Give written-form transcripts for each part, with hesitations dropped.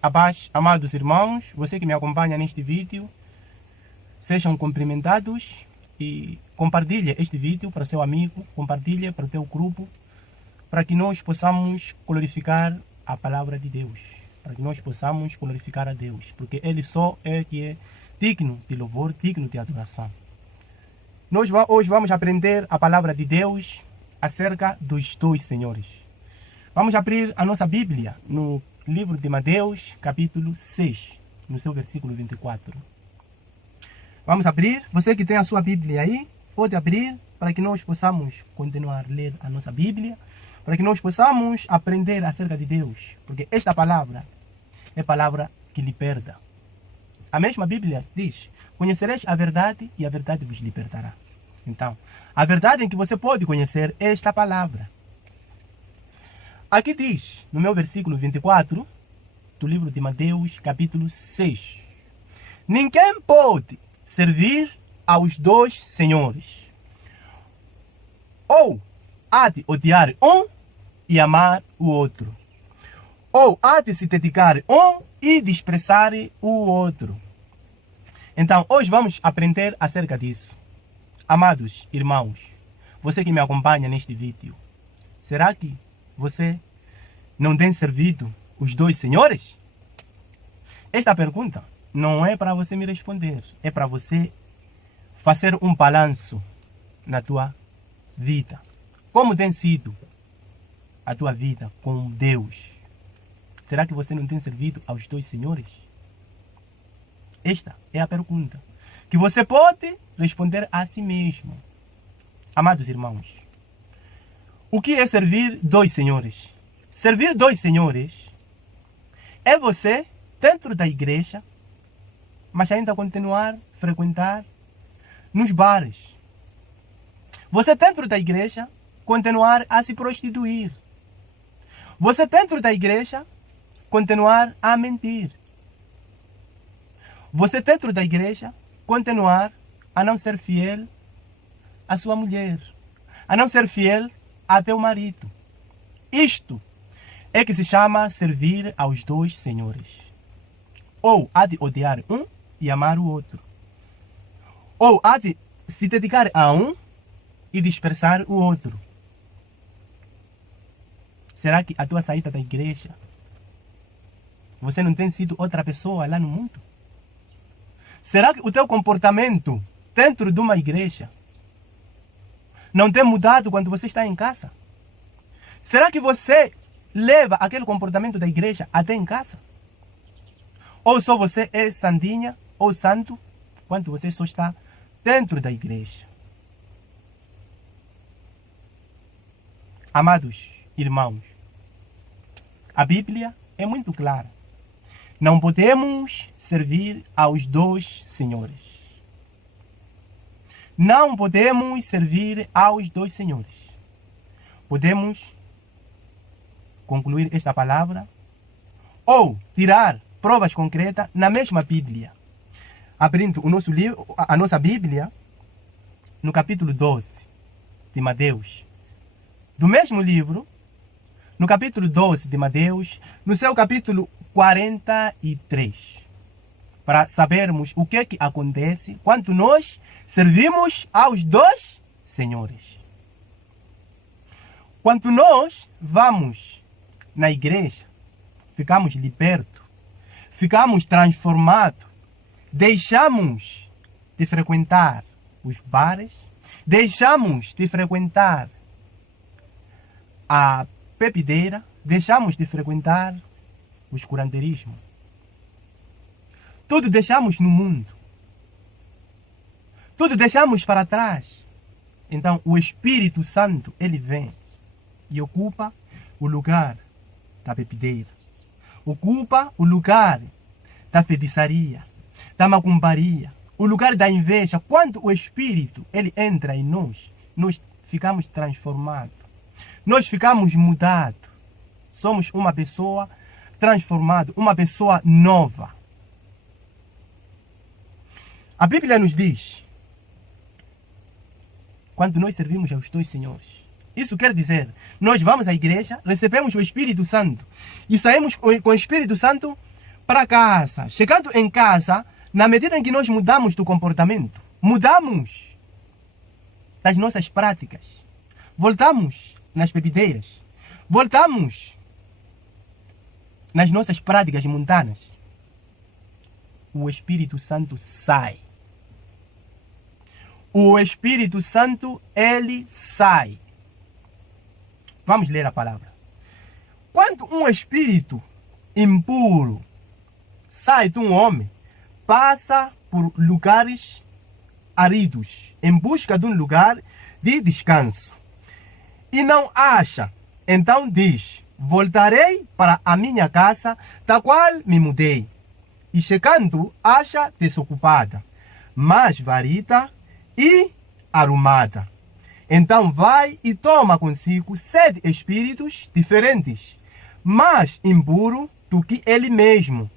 A paz, amados irmãos, você que me acompanha neste vídeo, sejam cumprimentados e compartilhe este vídeo para seu amigo, compartilhe para o teu grupo, para que nós possamos glorificar a palavra de Deus, para que nós possamos glorificar a Deus, porque Ele só é que é digno de louvor, digno de adoração. Nós hoje vamos aprender a palavra de Deus acerca dos dois senhores. Vamos abrir a nossa Bíblia no livro de Mateus, capítulo 6, no seu versículo 24. Vamos abrir. Você que tem a sua Bíblia aí, pode abrir para que nós possamos continuar a ler a nossa Bíblia, para que nós possamos aprender acerca de Deus, porque esta palavra é palavra que liberta. A mesma Bíblia diz: conhecereis a verdade e a verdade vos libertará. Então, a verdade em que você pode conhecer é esta palavra. Aqui diz, no meu versículo 24, do livro de Mateus, capítulo 6. Ninguém pode servir aos dois senhores. Ou há de odiar um e amar o outro. Ou há de se dedicar um e desprezar o outro. Então, hoje vamos aprender acerca disso. Amados irmãos, você que me acompanha neste vídeo, será que você não tem servido os dois senhores? Esta pergunta não é para você me responder, é para você fazer um balanço na tua vida. Como tem sido a tua vida com Deus? Será que você não tem servido aos dois senhores? Esta é a pergunta que você pode responder a si mesmo. Amados irmãos, o que é servir dois senhores? Servir dois senhores é você dentro da igreja, mas ainda continuar a frequentar nos bares. Você dentro da igreja continuar a se prostituir. Você dentro da igreja continuar a mentir. Você dentro da igreja continuar a não ser fiel à sua mulher, a não ser fiel a teu marido. Isto é que se chama servir aos dois senhores. Ou há de odiar um e amar o outro. Ou há de se dedicar a um e desprezar o outro. Será que a tua saída da igreja, você não tem sido outra pessoa lá no mundo? Será que o teu comportamento dentro de uma igreja não tem mudado quando você está em casa? Será que você leva aquele comportamento da igreja até em casa? Ou só você é santinha ou santo quando você só está dentro da igreja? Amados irmãos, a Bíblia é muito clara. Não podemos servir aos dois senhores. Não podemos servir aos dois senhores. Podemos concluir esta palavra ou tirar provas concretas na mesma Bíblia. Abrindo o nosso livro, a nossa Bíblia, no capítulo 12 de Mateus. Do mesmo livro, no capítulo 12 de Mateus, no seu capítulo 43, para sabermos o que acontece quando nós servimos aos dois senhores. Quando nós vamos na igreja, ficamos libertos, ficamos transformados, deixamos de frequentar os bares, deixamos de frequentar a bebedeira, deixamos de frequentar o escuranterismo. Tudo deixamos no mundo. Tudo deixamos para trás. Então o Espírito Santo, ele vem e ocupa o lugar da bebedeira. Ocupa o lugar da feitiçaria, da macumbaria, o lugar da inveja. Quando o Espírito, ele entra em nós, nós ficamos transformados. Nós ficamos mudados. Somos uma pessoa transformada, uma pessoa nova. A Bíblia nos diz, quando nós servimos aos dois senhores, isso quer dizer, nós vamos à igreja, recebemos o Espírito Santo e saímos com o Espírito Santo para casa. Chegando em casa, na medida em que nós mudamos do comportamento, mudamos das nossas práticas, voltamos nas bebideiras, voltamos nas nossas práticas mundanas, o Espírito Santo sai. O Espírito Santo, ele sai. Vamos ler a palavra. Quando um espírito impuro sai de um homem, passa por lugares áridos, em busca de um lugar de descanso. E não acha. Então diz: voltarei para a minha casa, da qual me mudei. E chegando, acha desocupada, mas varrida e arrumada. Então vai e toma consigo 7 espíritos diferentes, mais impuros do que ele mesmo.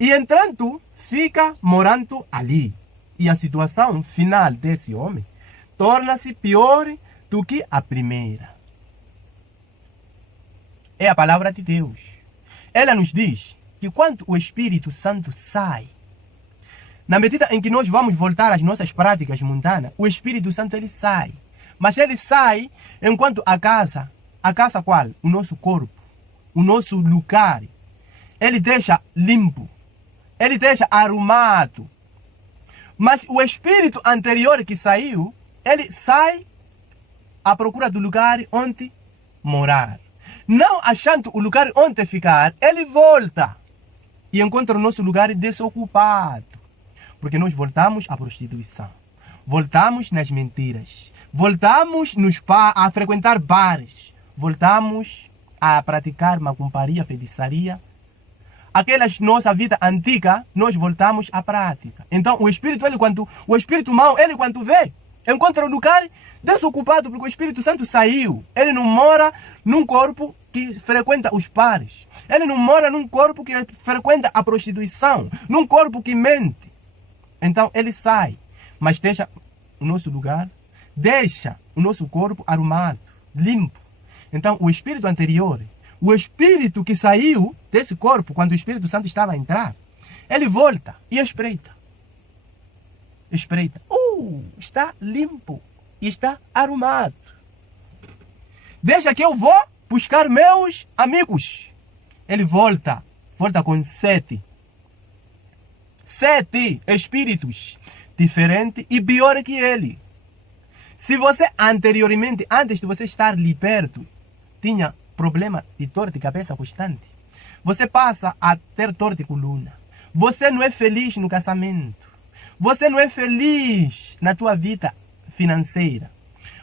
E entrando, fica morando ali. E a situação final desse homem torna-se pior do que a primeira. É a palavra de Deus. Ela nos diz que quando o Espírito Santo sai, na medida em que nós vamos voltar às nossas práticas mundanas, o Espírito Santo ele sai. Mas ele sai enquanto a casa qual? O nosso corpo, o nosso lugar, ele deixa limpo, ele deixa arrumado. Mas o espírito anterior que saiu, ele sai à procura do lugar onde morar. Não achando o lugar onde ficar, ele volta e encontra o nosso lugar desocupado. Porque nós voltamos à prostituição, voltamos nas mentiras, voltamos a frequentar bares, voltamos a praticar macumbaria, feitiçaria. Aquelas nossa vida antiga, nós voltamos à prática. Então o espírito, o espírito mau, ele quando vê, encontra um lugar desocupado, porque o Espírito Santo saiu. Ele não mora num corpo que frequenta os bares. Ele não mora num corpo que frequenta a prostituição, num corpo que mente. Então ele sai, mas deixa o nosso lugar, deixa o nosso corpo arrumado, limpo. Então o espírito anterior, o espírito que saiu desse corpo quando o Espírito Santo estava a entrar, ele volta e espreita. Espreita. Está limpo e está arrumado. Deixa que eu vou buscar meus amigos. Ele volta com 7 espíritos diferentes e pior que ele. Se você anteriormente, antes de você estar liberto, tinha problema de dor de cabeça constante, você passa a ter dor de coluna. Você não é feliz no casamento. Você não é feliz na tua vida financeira.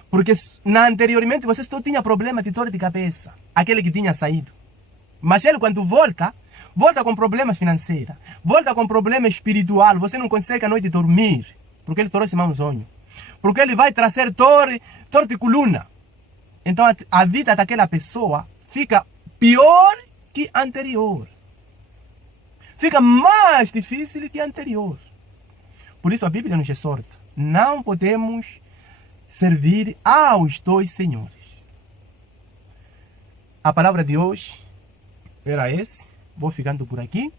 Porque anteriormente você só tinha problema de dor de cabeça, aquele que tinha saído. Mas ele quando volta com problemas financeiros, volta com problema espiritual. Você não consegue à noite dormir, porque ele trouxe mau sonho. Porque ele vai trazer dor de coluna. Então a vida daquela pessoa fica pior que anterior. Fica mais difícil que anterior. Por isso a Bíblia nos exorta: não podemos servir aos dois senhores. A palavra de hoje era esse. Vou ficando por aqui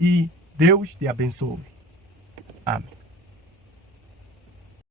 e Deus te abençoe. Amém.